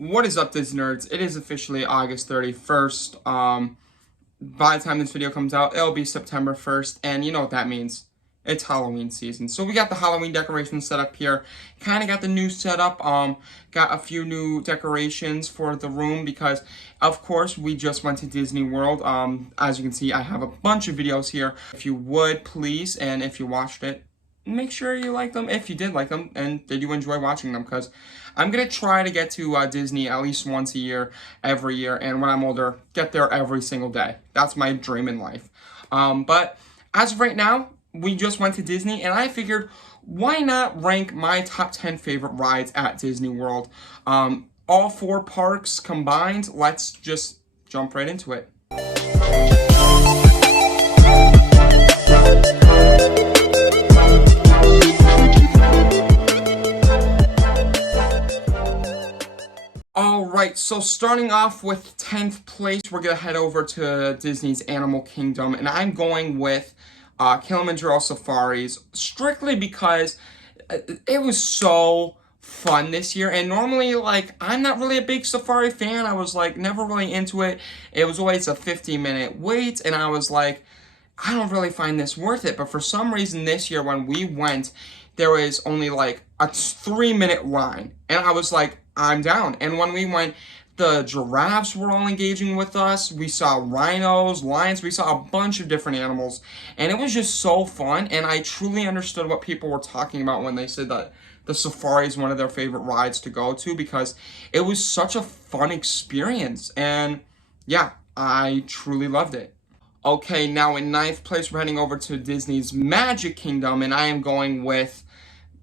What is up, Disney nerds? It is officially August 31st. By the time this video comes out, it'll be September 1st, and you know what that means. It's Halloween season. So we got the Halloween decorations set up here. Kind of got the new setup. Got a few new decorations for the room because, of course, we just went to Disney World. As you can see, I have a bunch of videos here. If you would, please, and if you watched it, make sure you like them if you did like them and did you enjoy watching them, because I'm gonna try to get to Disney at least once a year, every year, and when I'm older, get there every single day. That's my dream in life. But as of right now, we just went to Disney, and I figured, why not rank my top 10 favorite rides at Disney World? All four parks combined. Let's just jump right into it. Alright, so starting off with 10th place, we're going to head over to Disney's Animal Kingdom, and I'm going with Kilimanjaro Safaris, strictly because it was so fun this year. And normally, like, I'm not really a big safari fan. I was, like, never really into it. It was always a 15-minute wait, and I was like, I don't really find this worth it. But for some reason this year when we went, there was only like a 3-minute line, and I was like, I'm down. And when we went, the giraffes were all engaging with us. We saw rhinos, lions, we saw a bunch of different animals, and it was just so fun. And I truly understood what people were talking about when they said that the safari is one of their favorite rides to go to, because it was such a fun experience. And yeah, I truly loved it. Okay, now in 9th place, we're heading over to Disney's Magic Kingdom, and I am going with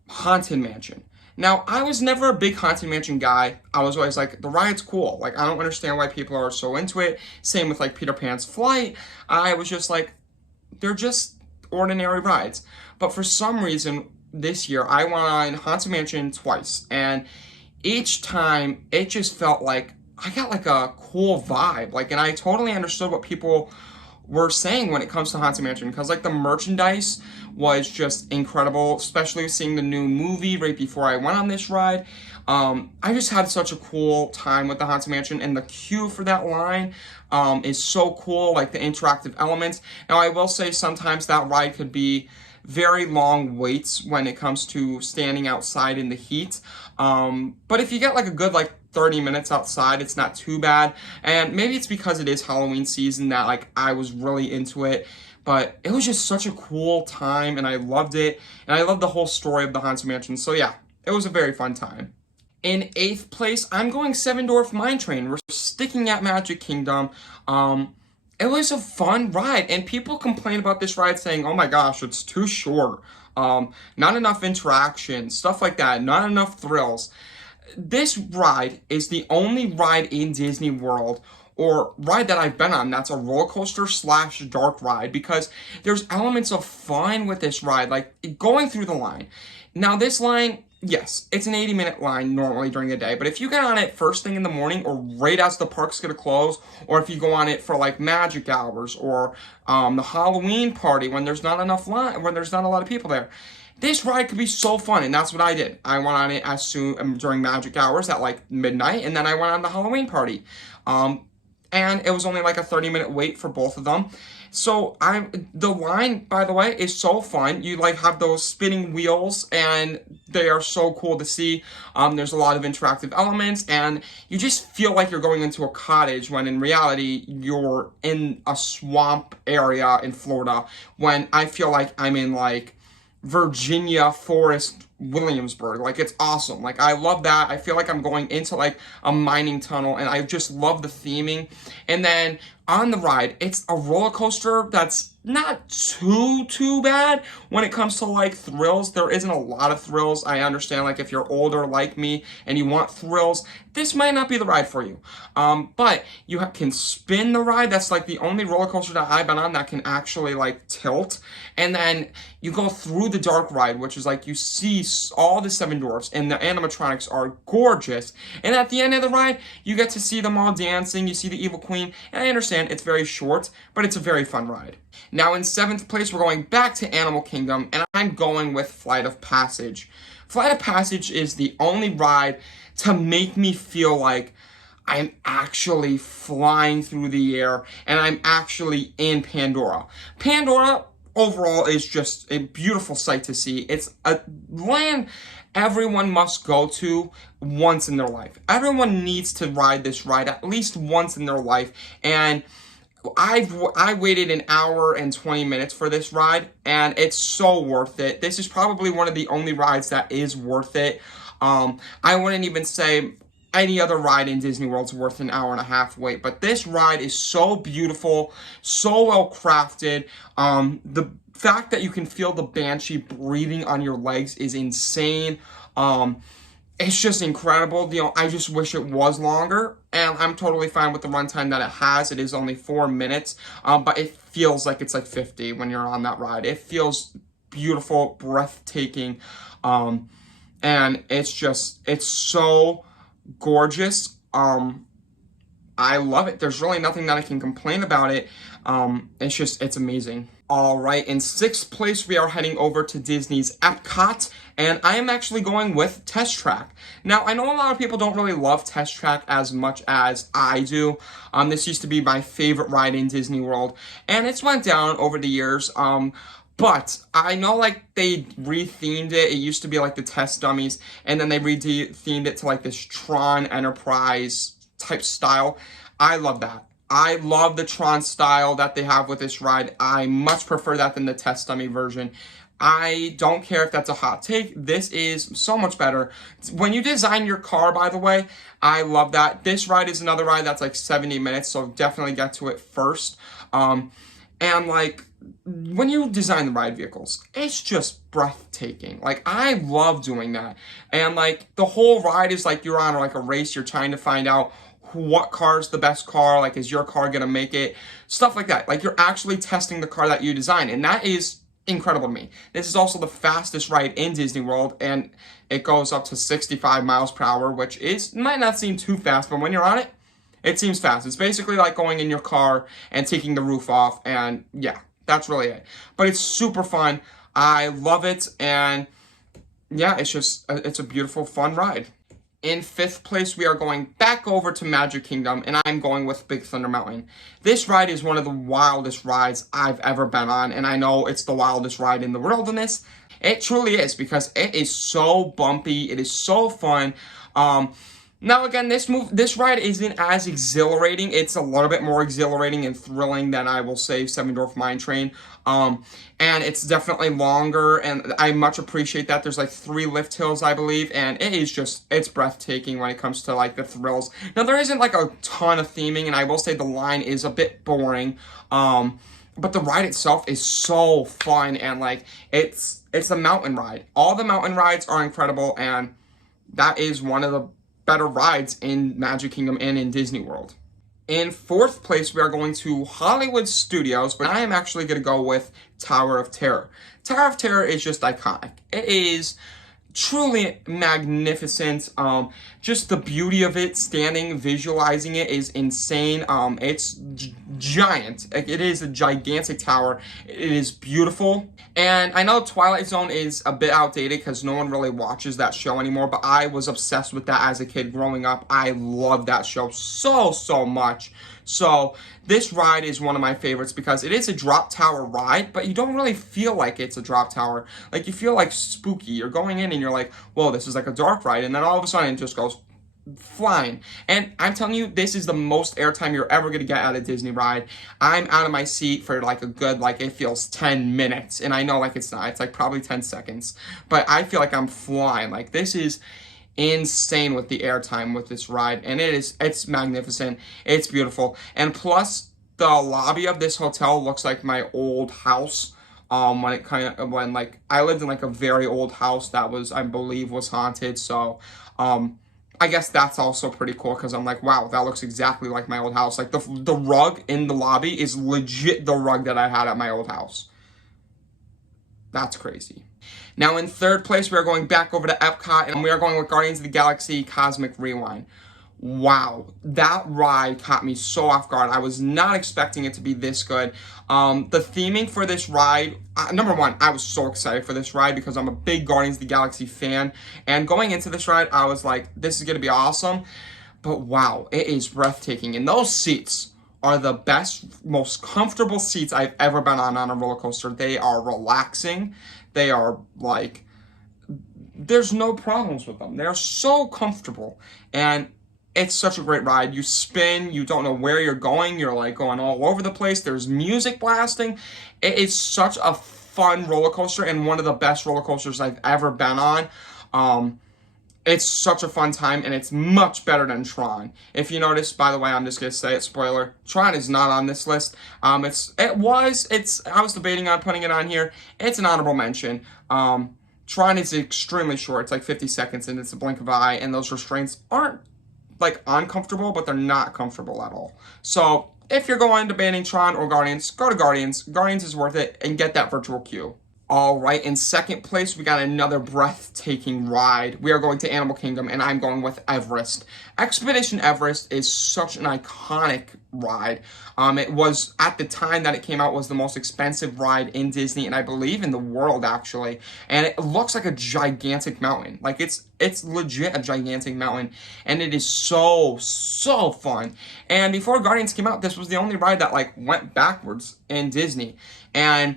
Haunted Mansion. Now, I was never a big Haunted Mansion guy. I was always like, the ride's cool. Like, I don't understand why people are so into it. Same with, like, Peter Pan's Flight. I was just like, they're just ordinary rides. But for some reason, this year, I went on Haunted Mansion twice. And each time, it just felt like I got, like, a cool vibe. Like, and I totally understood what people were saying when it comes to Haunted Mansion, because like the merchandise was just incredible, especially seeing the new movie right before I went on this ride. I just had such a cool time with the Haunted Mansion, and the queue for that line is so cool, like the interactive elements. Now, I will say sometimes that ride could be very long waits when it comes to standing outside in the heat. But if you get like a good 30 minutes outside, it's not too bad. And maybe it's because it is Halloween season that like I was really into it. But it was just such a cool time, and I loved it. And I loved the whole story of the Haunted Mansion. So yeah, it was a very fun time. In 8th place, I'm going Seven Dwarf Mine Train. We're sticking at Magic Kingdom. It was a fun ride, and people complain about this ride saying, oh my gosh, it's too short. Not enough interaction, stuff like that, not enough thrills. This ride is the only ride in Disney World, or ride that I've been on, that's a roller coaster / dark ride, because there's elements of fun with this ride, like going through the line. Now this line, yes, it's an 80-minute line normally during the day, but if you get on it first thing in the morning or right as the park's gonna close, or if you go on it for like magic hours or the Halloween party when there's not enough line, when there's not a lot of people there, this ride could be so fun. And that's what I did. I went on it as soon during magic hours at like midnight, and then I went on the Halloween party. And it was only like a 30-minute wait for both of them. So the line, by the way, is so fun. You like have those spinning wheels, and they are so cool to see. There's a lot of interactive elements, and you just feel like you're going into a cottage when in reality you're in a swamp area in Florida, when I feel like I'm in like Virginia Forest, Williamsburg. Like, it's awesome. Like, I love that. I feel like I'm going into like a mining tunnel, and I just love the theming. And then on the ride, it's a roller coaster that's not too bad when it comes to like thrills. There isn't a lot of thrills. I understand, like, if you're older like me and you want thrills, this might not be the ride for you. But you can spin the ride. That's like the only roller coaster that I've been on that can actually like tilt. And then you go through the dark ride, which is like you see all the Seven Dwarfs, and the animatronics are gorgeous. And at the end of the ride, you get to see them all dancing. You see the Evil Queen. And I understand understand it's very short, but it's a very fun ride. Now in 7th place, we're going back to Animal Kingdom, and I'm going with Flight of Passage. Flight of Passage is the only ride to make me feel like I'm actually flying through the air and I'm actually in Pandora. Pandora overall is just a beautiful sight to see. It's a land everyone must go to once in their life. Everyone needs to ride this ride at least once in their life. And I waited an hour and 20 minutes for this ride, and it's so worth it. This is probably one of the only rides that is worth it. I wouldn't even say any other ride in Disney World's worth an hour and a half wait, but this ride is so beautiful, so well crafted. The fact that you can feel the Banshee breathing on your legs is insane. It's just incredible. I just wish it was longer, and I'm totally fine with the runtime that it has. It is only 4 minutes, but it feels like it's like 50 when you're on that ride. It feels beautiful, breathtaking, and it's so gorgeous. I love it. There's really nothing that I can complain about it. It's amazing. All right, in 6th place, we are heading over to Disney's Epcot, and I am actually going with Test Track. Now, I know a lot of people don't really love Test Track as much as I do. This used to be my favorite ride in Disney World, and it's went down over the years. But I know, like, they rethemed it. It used to be, like, the Test Dummies, and then they rethemed it to, like, this Tron Enterprise type style. I love that. I love the Tron style that they have with this ride. I much prefer that than the Test Dummy version. I don't care if that's a hot take. This is so much better. When you design your car, by the way, I love that. This ride is another ride that's, like, 70 minutes, so definitely get to it first. And, like, when you design the ride vehicles, it's just breathtaking. Like, I love doing that. And, like, the whole ride is like you're on, like, a race. You're trying to find out what car is the best car. Like, is your car gonna make it? Stuff like that. Like, you're actually testing the car that you design. And that is incredible to me. This is also the fastest ride in Disney World. And it goes up to 65 miles per hour, which might not seem too fast, but when you're on it, it seems fast. It's basically like going in your car and taking the roof off, and yeah, that's really it. But it's super fun. I love it, and yeah, it's a beautiful, fun ride. In 5th place, we are going back over to Magic Kingdom, and I'm going with Big Thunder Mountain. This ride is one of the wildest rides I've ever been on, and I know it's the wildest ride in the wilderness. It truly is, because it is so bumpy. It is so fun. Now, again, this ride isn't as exhilarating. It's a little bit more exhilarating and thrilling than, I will say, Seven Dwarf Mine Train. And it's definitely longer, and I much appreciate that. There's like 3 lift hills, I believe, and it's breathtaking when it comes to like the thrills. Now, there isn't like a ton of theming, and I will say the line is a bit boring. But the ride itself is so fun, and like it's a mountain ride. All the mountain rides are incredible, and that is one of the better rides in Magic Kingdom and in Disney World. In 4th place, we are going to Hollywood Studios, but I am actually going to go with Tower of Terror. Tower of Terror is just iconic. It is truly magnificent. Just the beauty of it, visualizing it is insane. It's giant. It is a gigantic tower. It is beautiful. And I know Twilight Zone is a bit outdated because no one really watches that show anymore, but I was obsessed with that as a kid growing up. I loved that show so much. So this ride is one of my favorites because it is a drop tower ride, but you don't really feel like it's a drop tower. Like, you feel like spooky. You're going in and you're like, whoa, this is like a dark ride. And then all of a sudden it just goes flying. And I'm telling you, this is the most airtime you're ever going to get at a Disney ride. I'm out of my seat for like a good, like, it feels 10 minutes. And I know, like, it's not. It's like probably 10 seconds. But I feel like I'm flying. Like, this is insane with the airtime with this ride, and it's magnificent. It's beautiful, and plus the lobby of this hotel looks like my old house. When like I lived in like a very old house that I believe was haunted. So I guess that's also pretty cool because I'm like, wow, that looks exactly like my old house. Like the rug in the lobby is legit the rug that I had at my old house. That's crazy. Now in 3rd place, we are going back over to Epcot, and we are going with Guardians of the Galaxy Cosmic Rewind. wow, that ride caught me so off guard. I was not expecting it to be this good. The theming for this ride, number one, I was so excited for this ride because I'm a big Guardians of the Galaxy fan. And going into this ride, I was like, this is going to be awesome. But wow, it is breathtaking. And those seats are the best, most comfortable seats I've ever been on a roller coaster. They are relaxing. They are like, there's no problems with them. They're so comfortable. And it's such a great ride. You spin, you don't know where you're going. You're like going all over the place. There's music blasting. It is such a fun roller coaster and one of the best roller coasters I've ever been on. It's such a fun time, and it's much better than Tron. If you notice, by the way, I'm just gonna say it, spoiler, Tron is not on this list. I was debating on putting it on here. It's an honorable mention. Tron is extremely short. It's like 50 seconds, and it's a blink of an eye, and those restraints aren't like uncomfortable, but they're not comfortable at all. So if you're going debating Tron or Guardians, go to Guardians. Guardians is worth it, and get that virtual queue. All right, in second place, we got another breathtaking ride. We are going to Animal Kingdom, and I'm going with Everest. Expedition Everest is such an iconic ride. It was, at the time that it came out, was the most expensive ride in Disney, and I believe in the world, actually. And it looks like a gigantic mountain. Like, it's legit a gigantic mountain, and it is so fun. And before Guardians came out, this was the only ride that, like, went backwards in Disney. And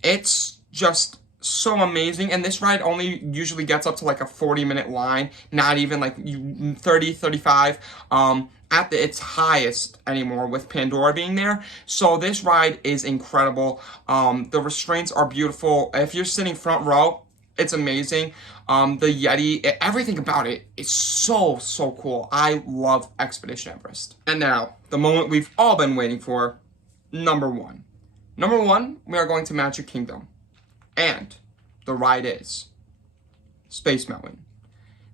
it's just so amazing. And this ride only usually gets up to like a 40-minute line, not even like 30, 35 at its highest anymore, with Pandora being there. So this ride is incredible. The restraints are beautiful. If you're sitting front row, it's amazing. The Yeti, everything about it is so cool. I love Expedition Everest. And now, the moment we've all been waiting for, number one. Number one, we are going to Magic Kingdom. And the ride is Space Mountain.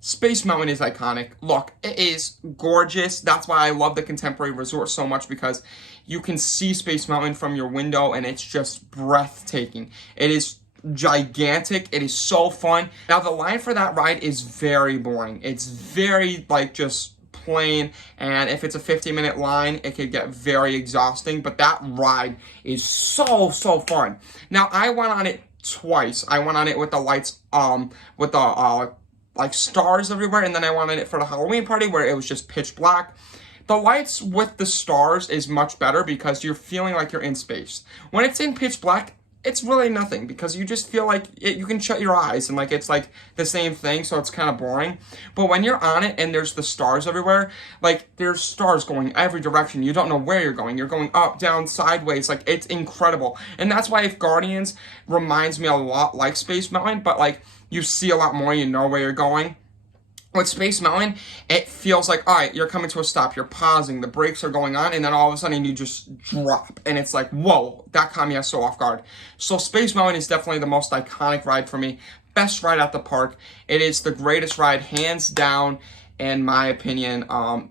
Space Mountain is iconic. Look, it is gorgeous. That's why I love the Contemporary Resort so much, because you can see Space Mountain from your window and it's just breathtaking. It is gigantic. It is so fun. Now, the line for that ride is very boring. It's very, like, just plain, and if it's a 50-minute line, it could get very exhausting, but that ride is so fun. Now, I went on it twice. I went on it with the lights, with the like stars everywhere, and then I went on it for the Halloween party where it was just pitch black. The lights with the stars is much better because you're feeling like you're in space. When it's in pitch black, it's really nothing, because you just feel like you can shut your eyes and like it's like the same thing, so it's kind of boring. But when you're on it and there's the stars everywhere, like there's stars going every direction, you don't know where you're going up, down, sideways, like it's incredible. And that's why if Guardians reminds me a lot like Space Mountain, but like you see a lot more, you know where you're going. With Space Mountain, it feels like, all right, you're coming to a stop, you're pausing, the brakes are going on, and then all of a sudden you just drop. And it's like, whoa, that caught me so off guard. So Space Mountain is definitely the most iconic ride for me. Best ride at the park. It is the greatest ride, hands down, in my opinion,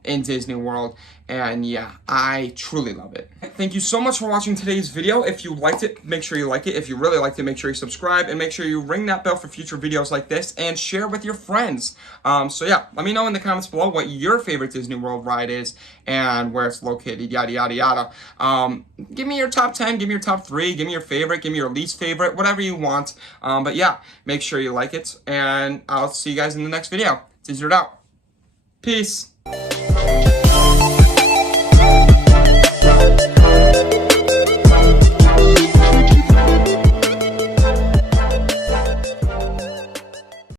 in Disney World. And yeah, I truly love it. Thank you so much for watching today's video. If you liked it, make sure you like it. If you really liked it, make sure you subscribe, and make sure you ring that bell for future videos like this, and share with your friends. So yeah, let me know in the comments below what your favorite Disney World ride is and where it's located, yada, yada, yada. Give me your top 10, give me your top 3, give me your favorite, give me your least favorite, whatever you want. But yeah, make sure you like it, and I'll see you guys in the next video. Teaser it out. Peace.